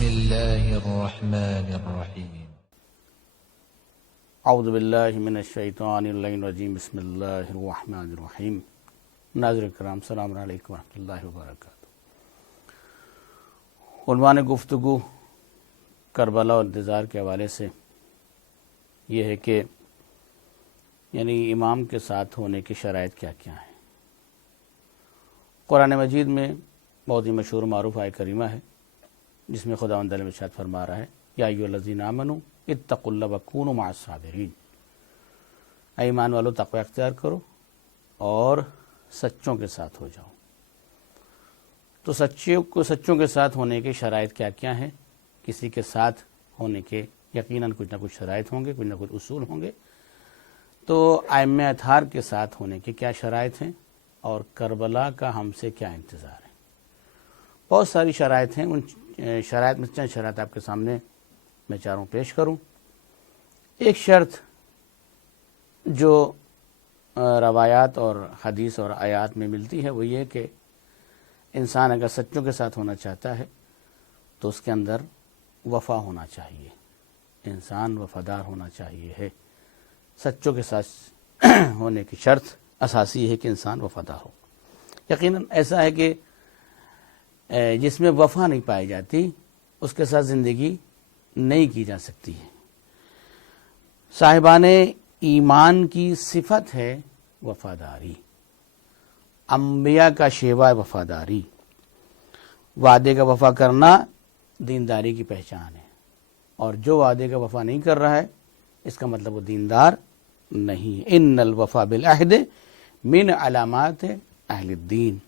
بسم الله الرحمن الرحيم. اعوذ باللہ من الشیطان الرجیم بسم اللہ الرحمن الرحیم. ناظرین کرام السلام علیکم ورحمۃ اللہ وبرکاتہ. عنوان گفتگو کربلا اور انتظار کے حوالے سے یہ ہے کہ یعنی امام کے ساتھ ہونے کی شرائط کیا کیا ہیں. قرآن مجید میں بہت ہی مشہور معروف آیت کریمہ ہے جس میں خداوند تعالی ارشاد فرما رہا ہے یا ایھا الذین آمنوا اتقوا اللہ وکونوا مع الصابرین. اے ایمان والو تقوی اختیار کرو اور سچوں کے ساتھ ہو جاؤ. تو سچوں کے ساتھ ہونے کے شرائط کیا کیا ہیں؟ کسی کے ساتھ ہونے کے یقیناً کچھ نہ کچھ شرائط ہوں گے، کچھ نہ کچھ اصول ہوں گے. تو ائمہ اطہار کے ساتھ ہونے کے کیا شرائط ہیں اور کربلا کا ہم سے کیا انتظار ہے؟ بہت ساری شرائط ہیں. ان شرائط میں چند شرائط آپ کے سامنے میں چاروں پیش کروں. ایک شرط جو روایات اور حدیث اور آیات میں ملتی ہے وہ یہ کہ انسان اگر سچوں کے ساتھ ہونا چاہتا ہے تو اس کے اندر وفا ہونا چاہیے. انسان وفادار ہونا چاہیے ہے. سچوں کے ساتھ ہونے کی شرط اساسی ہے کہ انسان وفادار ہو. یقیناً ایسا ہے کہ جس میں وفا نہیں پائی جاتی اس کے ساتھ زندگی نہیں کی جا سکتی ہے. صاحبان ایمان کی صفت ہے وفاداری. انبیاء کا شیوہ وفاداری. وعدے کا وفا کرنا دینداری کی پہچان ہے، اور جو وعدے کا وفا نہیں کر رہا ہے اس کا مطلب وہ دیندار نہیں ہے. ان الوفا بالعہد من علامات اہل الدین.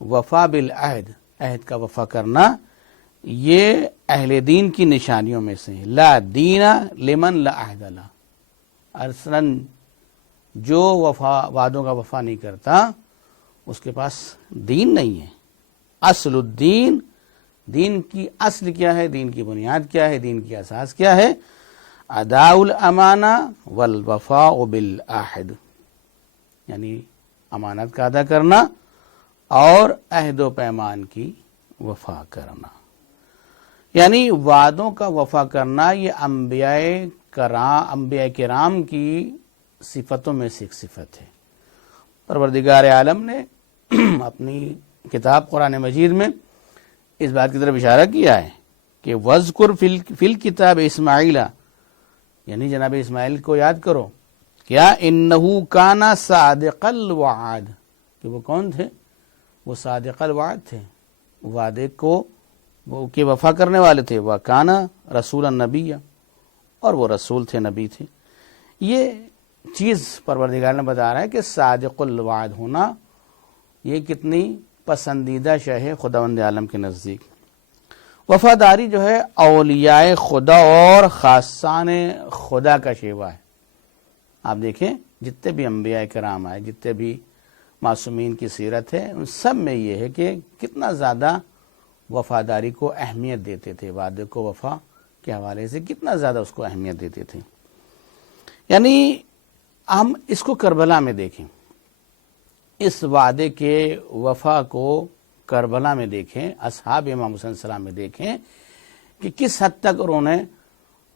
وفا بالعہد، عہد کا وفا کرنا یہ اہل دین کی نشانیوں میں سے ہے. لا دین لمن لا عہد له. اصلاً جو وعدوں کا وفا نہیں کرتا اس کے پاس دین نہیں ہے. اصل الدین، دین کی اصل کیا ہے، دین کی بنیاد کیا ہے، دین کی اساس کیا ہے؟ اداء الامانہ والوفاء بالعہد، یعنی امانت کا ادا کرنا اور عہد و پیمان کی وفا کرنا. یعنی وعدوں کا وفا کرنا یہ انبیاء کرام کی صفتوں میں سے ایک صفت ہے. پروردگار عالم نے اپنی کتاب قرآن مجید میں اس بات کی طرف اشارہ کیا ہے کہ وَاذْكُرْ فِي الْكِتَابِ اسماعیل، یعنی جناب اسماعیل کو یاد کرو. کیا؟ اِنَّهُ كَانَ صَادِقَ الْوَعْدِ، کہ وہ کون تھے؟ وہ صادق الوعد تھے، وعدے کو کے وفا کرنے والے تھے. وَكَانَ رَسُولًا نَبِيًّا، اور وہ رسول تھے، نبی تھے. یہ چیز پروردگار نے بتا رہا ہے کہ صادق الوعد ہونا یہ کتنی پسندیدہ شے ہے خداوند عالم کے نزدیک. وفاداری جو ہے اولیاء خدا اور خاصان خدا کا شیوا ہے. آپ دیکھیں جتنے بھی انبیاء کرام آئے، جتنے بھی معصومین کی سیرت ہے، ان سب میں یہ ہے کہ کتنا زیادہ وفاداری کو اہمیت دیتے تھے. وعدے کو وفا کے حوالے سے کتنا زیادہ اس کو اہمیت دیتے تھے. یعنی ہم اس کو کربلا میں دیکھیں، اس وعدے کے وفا کو کربلا میں دیکھیں، اصحاب امام حسین علیہ السلام میں دیکھیں کہ کس حد تک انہوں نے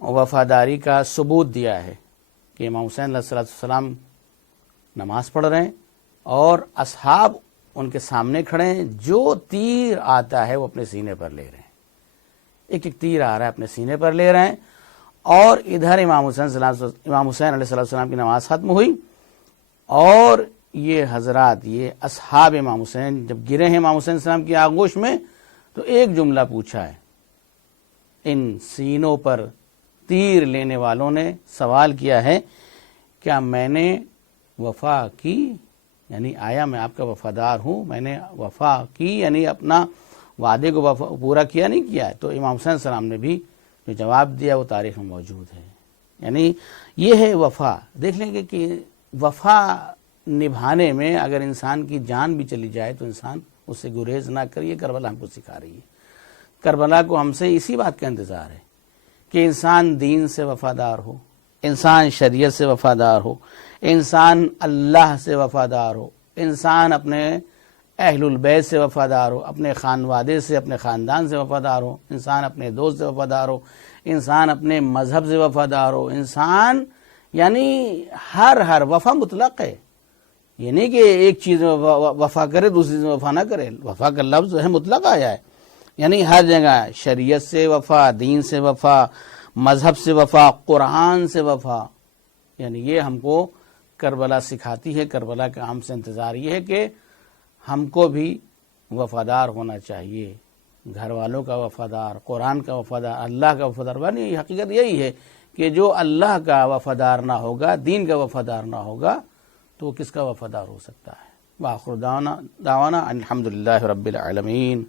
وفاداری کا ثبوت دیا ہے. کہ امام حسین علیہ السلام نماز پڑھ رہے ہیں اور اصحاب ان کے سامنے کھڑے ہیں، جو تیر آتا ہے وہ اپنے سینے پر لے رہے ہیں. ایک ایک تیر آ رہا ہے اپنے سینے پر لے رہے ہیں. اور ادھر امام حسین علیہ السلام کی نماز ختم ہوئی اور یہ حضرات، یہ اصحاب امام حسین جب گرے ہیں امام حسین السلام کی آغوش میں تو ایک جملہ پوچھا ہے. ان سینوں پر تیر لینے والوں نے سوال کیا ہے کیا میں نے وفا کی؟ یعنی آیا میں آپ کا وفادار ہوں؟ میں نے وفا کی یعنی اپنا وعدے کو پورا کیا نہیں کیا ہے؟ تو امام حسین السلام نے بھی جو جواب دیا وہ تاریخ میں موجود ہے. یعنی یہ ہے وفا. دیکھ لیں گے کہ وفا نبھانے میں اگر انسان کی جان بھی چلی جائے تو انسان اس سے گریز نہ کریے. کربلا ہم کو سکھا رہی ہے. کربلا کو ہم سے اسی بات کا انتظار ہے کہ انسان دین سے وفادار ہو، انسان شریعت سے وفادار ہو، انسان اللہ سے وفادار ہو، انسان اپنے اہل البیت سے وفادار ہو، اپنے خانوادے سے، اپنے خاندان سے وفادار ہو، انسان اپنے دوست سے وفادار ہو، انسان اپنے مذہب سے وفادار ہو، انسان یعنی ہر وفا مطلق ہے، یہ نہیں کہ ایک چیز میں وفا کرے دوسری چیز میں وفا نہ کرے، وفا کا لفظ ہے مطلق آیا ہے، یعنی ہر جگہ شریعت سے وفا، دین سے وفا، مذہب سے وفا، قرآن سے وفا، یعنی یہ ہم کو کربلا سکھاتی ہے۔ کربلا کا ہم سے انتظار یہ ہے کہ ہم کو بھی وفادار ہونا چاہیے، گھر والوں کا وفادار، قرآن کا وفادار، اللہ کا وفادار، یعنی حقیقت یہی ہے کہ جو اللہ کا وفادار نہ ہوگا، دین کا وفادار نہ ہوگا، تو وہ کس کا وفادار ہو سکتا ہے؟ وآخر دعوانا الحمدللہ رب العالمین۔